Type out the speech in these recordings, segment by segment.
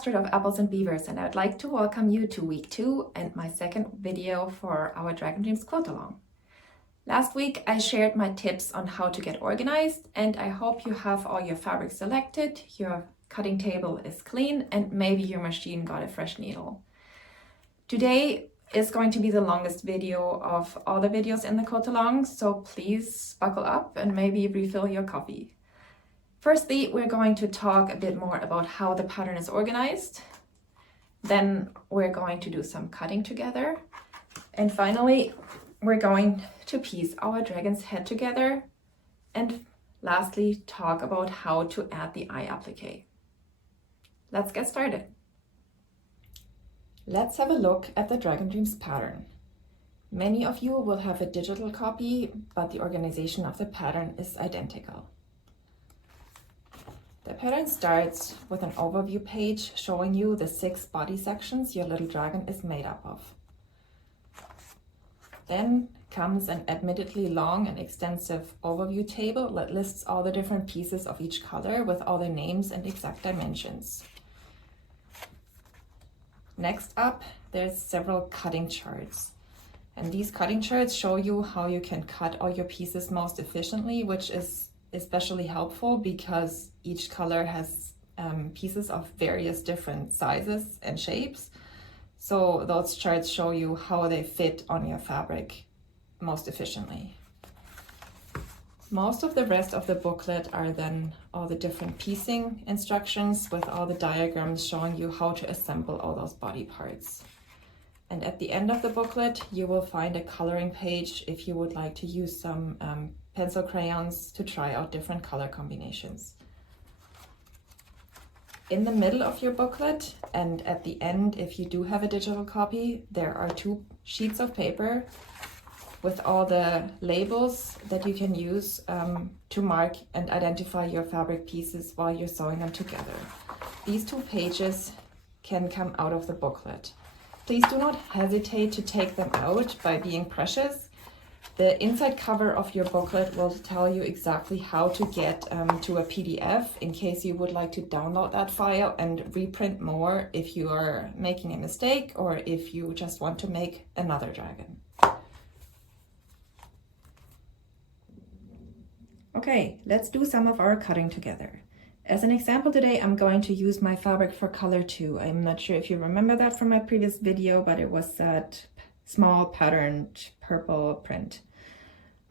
Astrid of Apples and Beavers, and I'd like to welcome you to week 2 and my second video for our Dragon Dreams quilt along. Last week I shared my tips on how to get organized, and I hope you have all your fabric selected, your cutting table is clean, and maybe your machine got a fresh needle. Today is going to be the longest video of all the videos in the quilt along, so please buckle up and maybe refill your coffee. Firstly, we're going to talk a bit more about how the pattern is organized. Then we're going to do some cutting together. And finally, we're going to piece our dragon's head together. And lastly, talk about how to add the eye applique. Let's get started. Let's have a look at the Dragon Dreams pattern. Many of you will have a digital copy, but the organization of the pattern is identical. The pattern starts with an overview page showing you the 6 body sections your little dragon is made up of. Then comes an admittedly long and extensive overview table that lists all the different pieces of each color with all their names and exact dimensions. Next up, there's several cutting charts. And these cutting charts show you how you can cut all your pieces most efficiently, which is especially helpful because each color has pieces of various different sizes and shapes. So those charts show you how they fit on your fabric most efficiently. Most of the rest of the booklet are then all the different piecing instructions with all the diagrams showing you how to assemble all those body parts. And at the end of the booklet, you will find a coloring page if you would like to use some pencil crayons to try out different color combinations. In the middle of your booklet, and at the end, if you do have a digital copy, there are 2 sheets of paper with all the labels that you can use to mark and identify your fabric pieces while you're sewing them together. These 2 pages can come out of the booklet. Please do not hesitate to take them out by being precious. The inside cover of your booklet will tell you exactly how to get to a PDF in case you would like to download that file and reprint more if you are making a mistake or if you just want to make another dragon. Okay, let's do some of our cutting together. As an example today, I'm going to use my fabric for color 2. I'm not sure if you remember that from my previous video, but it was that small patterned purple print.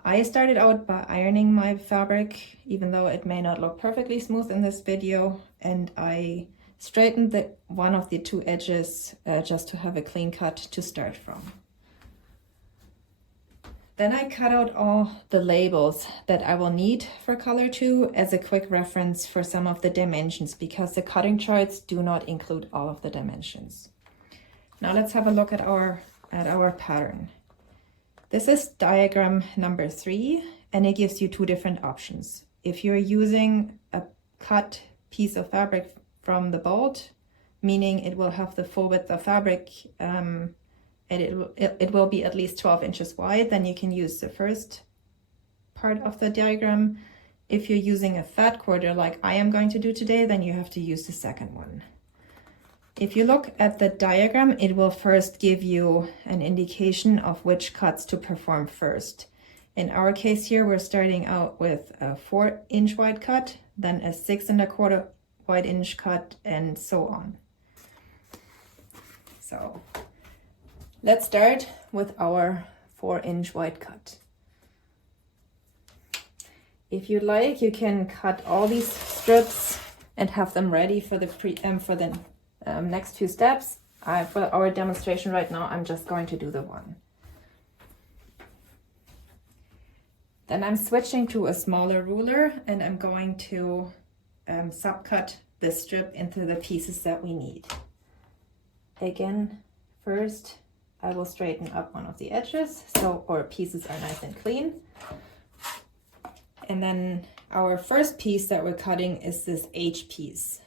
I started out by ironing my fabric, even though it may not look perfectly smooth in this video, and I straightened one of the 2 edges just to have a clean cut to start from. Then I cut out all the labels that I will need for color 2 as a quick reference for some of the dimensions, because the cutting charts do not include all of the dimensions. Now let's have a look at our pattern. This is diagram number 3, and it gives you 2 different options. If you're using a cut piece of fabric from the bolt, meaning it will have the full width of fabric and it will be at least 12 inches wide, then you can use the first part of the diagram. If you're using a fat quarter like I am going to do today, then you have to use the second one. If you look at the diagram, it will first give you an indication of which cuts to perform first. In our case here, we're starting out with a 4-inch wide cut, then a 6 1/4 wide inch cut, and so on. So let's start with our 4-inch wide cut. If you like, you can cut all these strips and have them ready for the next 2 steps. For our demonstration right now, I'm just going to do the 1. Then I'm switching to a smaller ruler, and I'm going to subcut the strip into the pieces that we need. Again, first I will straighten up one of the edges so our pieces are nice and clean. And then our first piece that we're cutting is this H piece.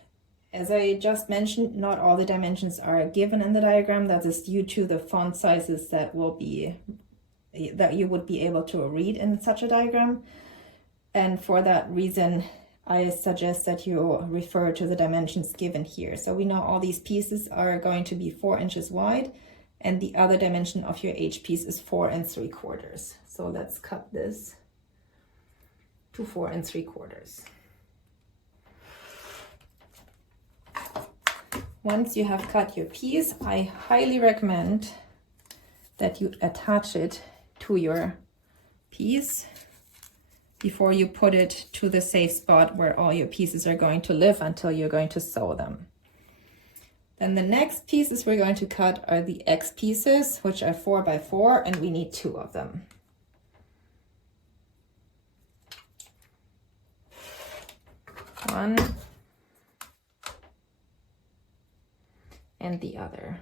As I just mentioned, not all the dimensions are given in the diagram. That is due to the font sizes that you would be able to read in such a diagram. And for that reason, I suggest that you refer to the dimensions given here. So we know all these pieces are going to be 4 inches wide, and the other dimension of your H piece is 4 3/4. So let's cut this to 4 3/4. Once you have cut your piece, I highly recommend that you attach it to your piece before you put it to the safe spot where all your pieces are going to live until you're going to sew them. Then the next pieces we're going to cut are the X pieces, which are 4 by 4, and we need 2 of them. One and the other.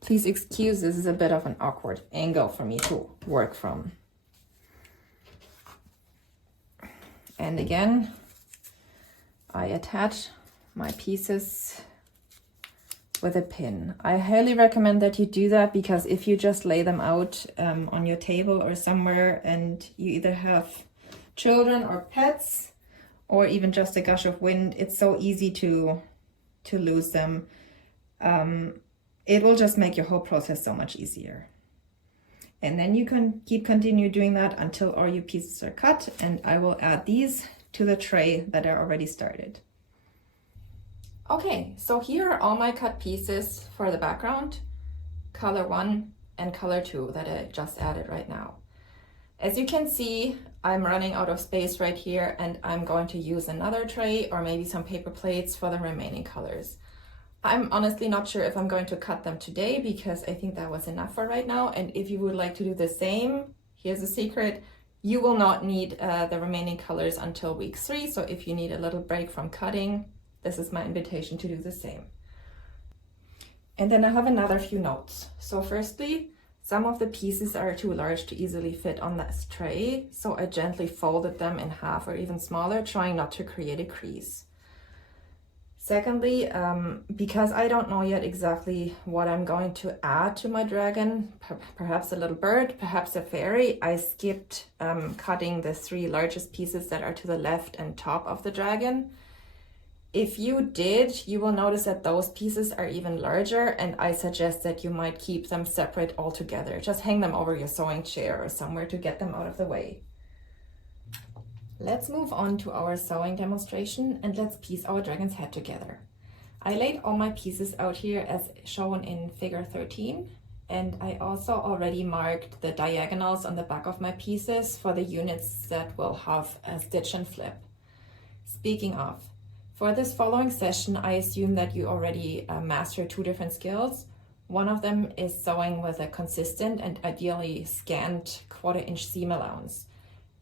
Please excuse, this is a bit of an awkward angle for me to work from. And again, I attach my pieces with a pin. I highly recommend that you do that, because if you just lay them out on your table or somewhere, and you either have children or pets or even just a gush of wind, it's so easy to lose them. It will just make your whole process so much easier. And then you can continue doing that until all your pieces are cut, and I will add these to the tray that are already started. Okay, so here are all my cut pieces for the background, color 1 and color 2 that I just added right now. As you can see, I'm running out of space right here, and I'm going to use another tray or maybe some paper plates for the remaining colors. I'm honestly not sure if I'm going to cut them today, because I think that was enough for right now. And if you would like to do the same, here's a secret: you will not need the remaining colors until week 3. So if you need a little break from cutting, this is my invitation to do the same. And then I have another few notes. So firstly, some of the pieces are too large to easily fit on this tray, so I gently folded them in half or even smaller, trying not to create a crease. Secondly, because I don't know yet exactly what I'm going to add to my dragon, perhaps a little bird, perhaps a fairy, I skipped cutting the 3 largest pieces that are to the left and top of the dragon. If you did, you will notice that those pieces are even larger, and I suggest that you might keep them separate altogether. Just hang them over your sewing chair or somewhere to get them out of the way. Let's move on to our sewing demonstration, and let's piece our dragon's head together. I laid all my pieces out here as shown in figure 13, and I also already marked the diagonals on the back of my pieces for the units that will have a stitch and flip. Speaking of, for this following session, I assume that you already master 2 different skills. One of them is sewing with a consistent and ideally scant 1/4 inch seam allowance.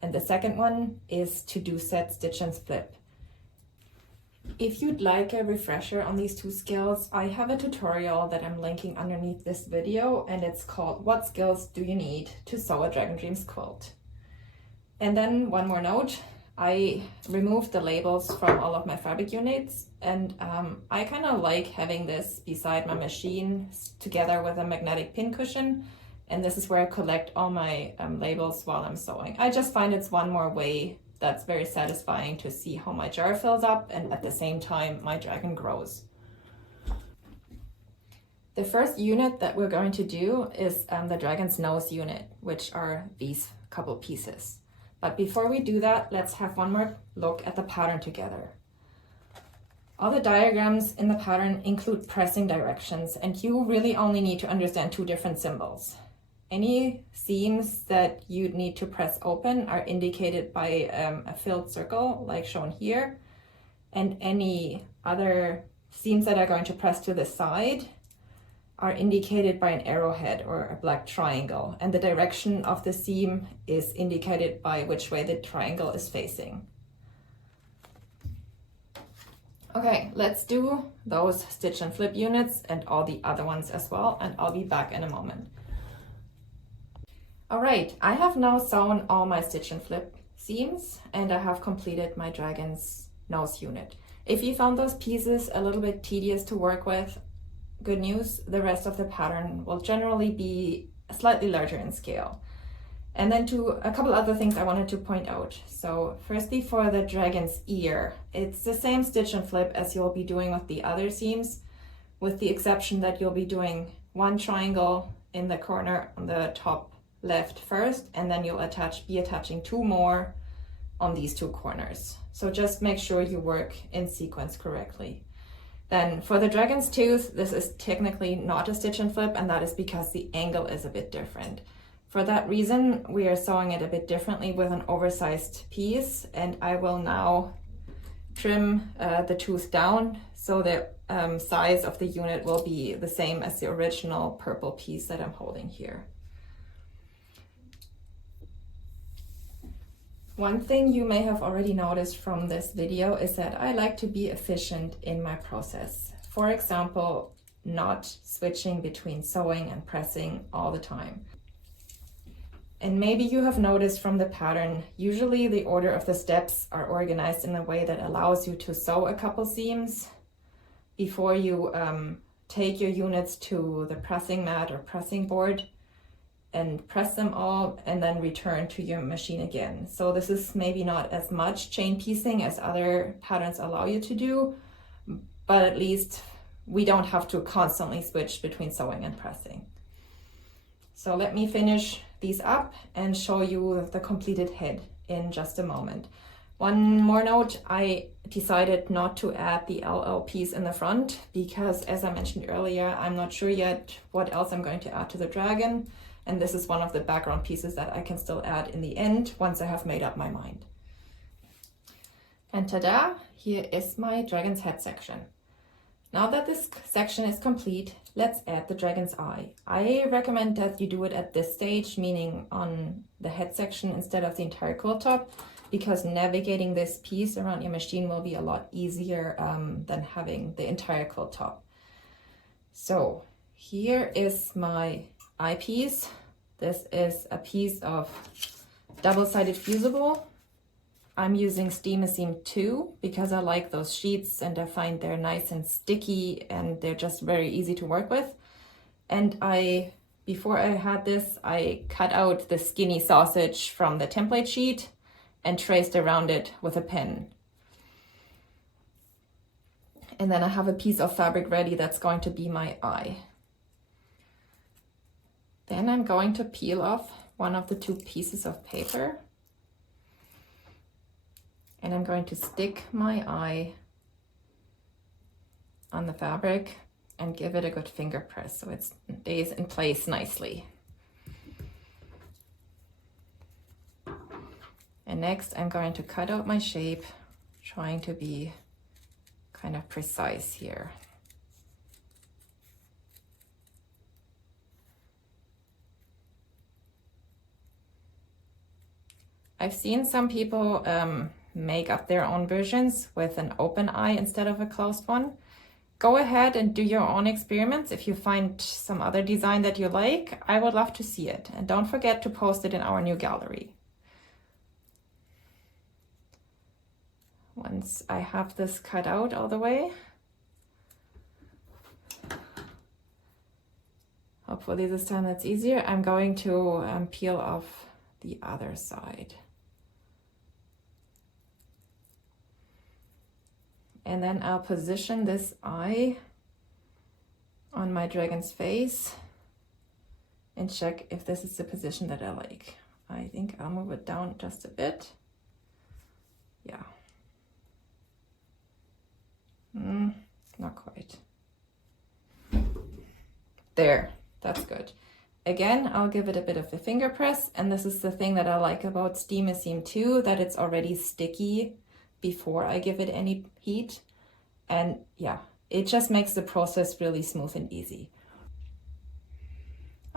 And the second one is to do set stitch and flip. If you'd like a refresher on these 2 skills, I have a tutorial that I'm linking underneath this video, and it's called "What Skills Do You Need to Sew a Dragon Dreams Quilt?" And then one more note, I removed the labels from all of my fabric units, and I kind of like having this beside my machine together with a magnetic pin cushion, and this is where I collect all my labels while I'm sewing. I just find it's one more way that's very satisfying to see how my jar fills up, and at the same time my dragon grows. The first unit that we're going to do is the dragon's nose unit, which are these couple pieces. But before we do that, let's have one more look at the pattern together. All the diagrams in the pattern include pressing directions, and you really only need to understand 2 different symbols. Any seams that you need to press open are indicated by a filled circle, like shown here, and any other seams that are going to press to the side are indicated by an arrowhead or a black triangle, and the direction of the seam is indicated by which way the triangle is facing. Okay, let's do those stitch and flip units and all the other ones as well, and I'll be back in a moment. All right, I have now sewn all my stitch and flip seams, and I have completed my dragon's nose unit. If you found those pieces a little bit tedious to work with, good news, the rest of the pattern will generally be slightly larger in scale. And then a couple other things I wanted to point out. So firstly, for the dragon's ear, it's the same stitch and flip as you'll be doing with the other seams, with the exception that you'll be doing one triangle in the corner on the top left first, and then you'll be attaching two more on these two corners. So just make sure you work in sequence correctly. Then for the dragon's tooth, this is technically not a stitch and flip, and that is because the angle is a bit different. For that reason, we are sewing it a bit differently with an oversized piece, and I will now trim the tooth down so the size of the unit will be the same as the original purple piece that I'm holding here. One thing you may have already noticed from this video is that I like to be efficient in my process. For example, not switching between sewing and pressing all the time. And maybe you have noticed from the pattern, usually the order of the steps are organized in a way that allows you to sew a couple seams before you take your units to the pressing mat or pressing board and press them all and then return to your machine again. So this is maybe not as much chain piecing as other patterns allow you to do, but at least we don't have to constantly switch between sewing and pressing. So let me finish these up and show you the completed head in just a moment. One more note, I decided not to add the LL piece in the front because, as I mentioned earlier, I'm not sure yet what else I'm going to add to the dragon. And this is one of the background pieces that I can still add in the end once I have made up my mind. And ta-da, here is my dragon's head section. Now that this section is complete, let's add the dragon's eye. I recommend that you do it at this stage, meaning on the head section instead of the entire quilt top, because navigating this piece around your machine will be a lot easier than having the entire quilt top. So here is my eyepiece. This is a piece of double-sided fusible. I'm using Steam 2 because I like those sheets and I find they're nice and sticky and they're just very easy to work with. And before I had this, I cut out the skinny sausage from the template sheet and traced around it with a pen. And then I have a piece of fabric ready that's going to be my eye. Then I'm going to peel off one of the two pieces of paper. And I'm going to stick my eye on the fabric and give it a good finger press so it stays in place nicely. And next I'm going to cut out my shape, trying to be kind of precise here. I've seen some people make up their own versions with an open eye instead of a closed one. Go ahead and do your own experiments. If you find some other design that you like, I would love to see it. And don't forget to post it in our new gallery. Once I have this cut out all the way, hopefully this time that's easier, I'm going to peel off the other side. And then I'll position this eye on my dragon's face and check if this is the position that I like. I think I'll move it down just a bit. Yeah. Not quite. There, that's good. Again, I'll give it a bit of a finger press, and this is the thing that I like about Steam 2, that it's already sticky before I give it any heat. And yeah, it just makes the process really smooth and easy.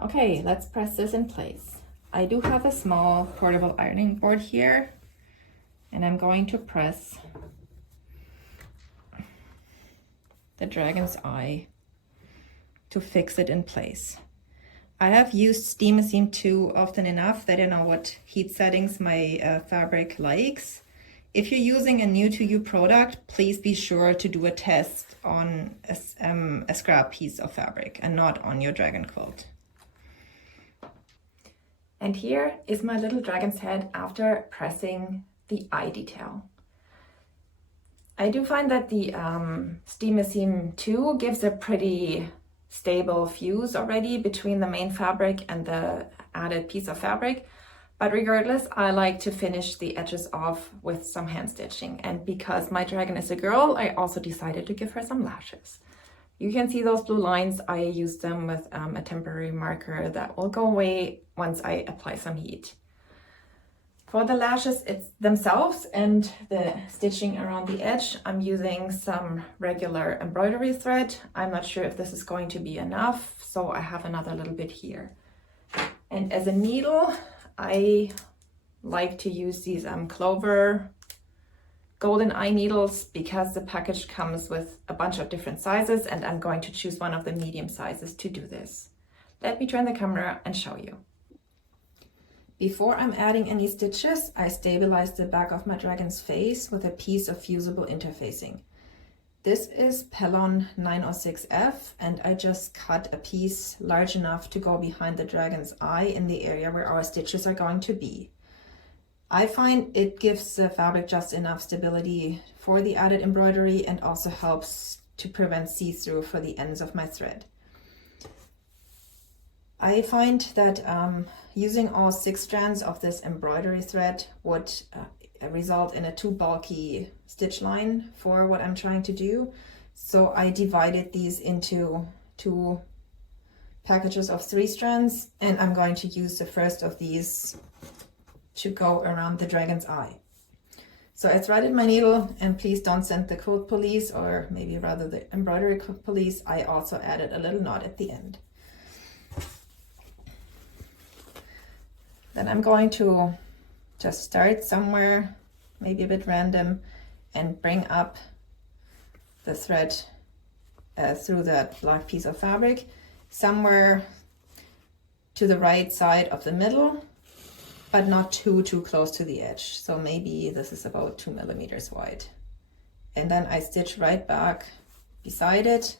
Okay, let's press this in place. I do have a small portable ironing board here, and I'm going to press the dragon's eye to fix it in place. I have used Steam 2 often enough that I know what heat settings my fabric likes. If you're using a new to you product, please be sure to do a test on a scrap piece of fabric and not on your dragon quilt. And here is my little dragon's head after pressing the eye detail. I do find that the Steamer Seam 2 gives a pretty stable fuse already between the main fabric and the added piece of fabric. But regardless, I like to finish the edges off with some hand stitching. And because my dragon is a girl, I also decided to give her some lashes. You can see those blue lines. I used them with a temporary marker that will go away once I apply some heat. For the lashes themselves and the stitching around the edge, I'm using some regular embroidery thread. I'm not sure if this is going to be enough, so I have another little bit here. And as a needle, I like to use these Clover golden eye needles because the package comes with a bunch of different sizes, and I'm going to choose one of the medium sizes to do this. Let me turn the camera and show you. Before I'm adding any stitches, I stabilize the back of my dragon's face with a piece of fusible interfacing. This is Pellon 906F, and I just cut a piece large enough to go behind the dragon's eye in the area where our stitches are going to be. I find it gives the fabric just enough stability for the added embroidery and also helps to prevent see-through for the ends of my thread. I find that using all 6 strands of this embroidery thread would result in a too bulky stitch line for what I'm trying to do. So I divided these into 2 packages of 3 strands, and I'm going to use the first of these to go around the dragon's eye. So I threaded my needle, and please don't send the quilt police, or maybe rather the embroidery police. I also added a little knot at the end. Then I'm going to just start somewhere, maybe a bit random, and bring up the thread through that black piece of fabric, somewhere to the right side of the middle, but not too close to the edge. So maybe this is about 2 millimeters wide. And then I stitch right back beside it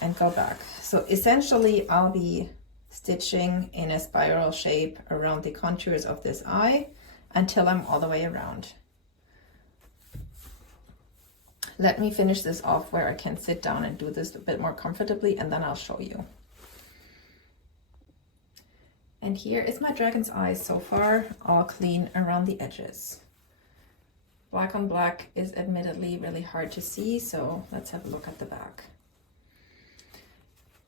and go back. So essentially I'll be stitching in a spiral shape around the contours of this eye until I'm all the way around. Let me finish this off where I can sit down and do this a bit more comfortably, and then I'll show you. And here is my dragon's eye so far, all clean around the edges. Black on black is admittedly really hard to see, so let's have a look at the back.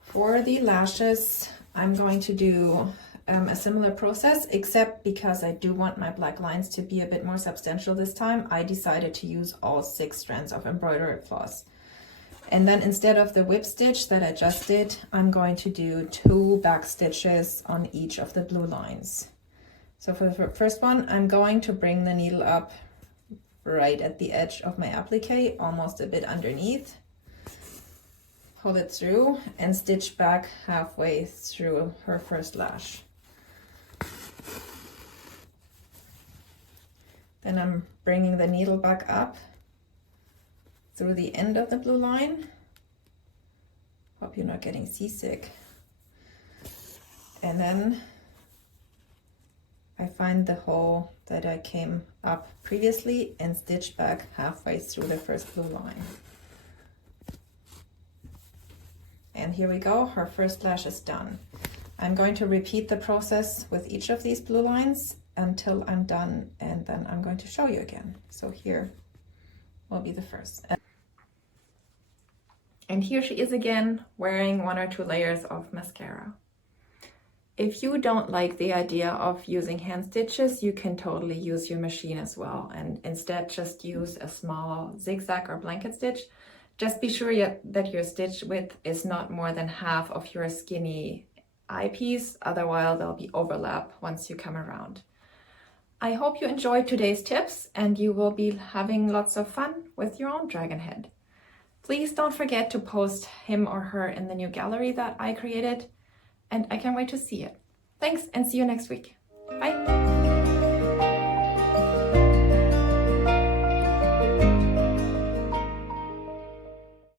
For the lashes, I'm going to do a similar process, except because I do want my black lines to be a bit more substantial this time, I decided to use all 6 strands of embroidery floss. And then instead of the whip stitch that I just did, I'm going to do 2 back stitches on each of the blue lines. So for the first one, I'm going to bring the needle up right at the edge of my applique, almost a bit underneath. Pull it through and stitch back halfway through her first lash. Then I'm bringing the needle back up through the end of the blue line. Hope you're not getting seasick. And then I find the hole that I came up previously and stitch back halfway through the first blue line. And here we go, her first lash is done. I'm going to repeat the process with each of these blue lines until I'm done, and then I'm going to show you again. So here will be the first. And here she is again, wearing 1 or 2 layers of mascara. If you don't like the idea of using hand stitches, you can totally use your machine as well, and instead just use a small zigzag or blanket stitch. Just be sure that your stitch width is not more than half of your skinny eyepiece, otherwise there'll be overlap once you come around. I hope you enjoyed today's tips and you will be having lots of fun with your own dragon head. Please don't forget to post him or her in the new gallery that I created, and I can't wait to see it. Thanks, and see you next week. Bye!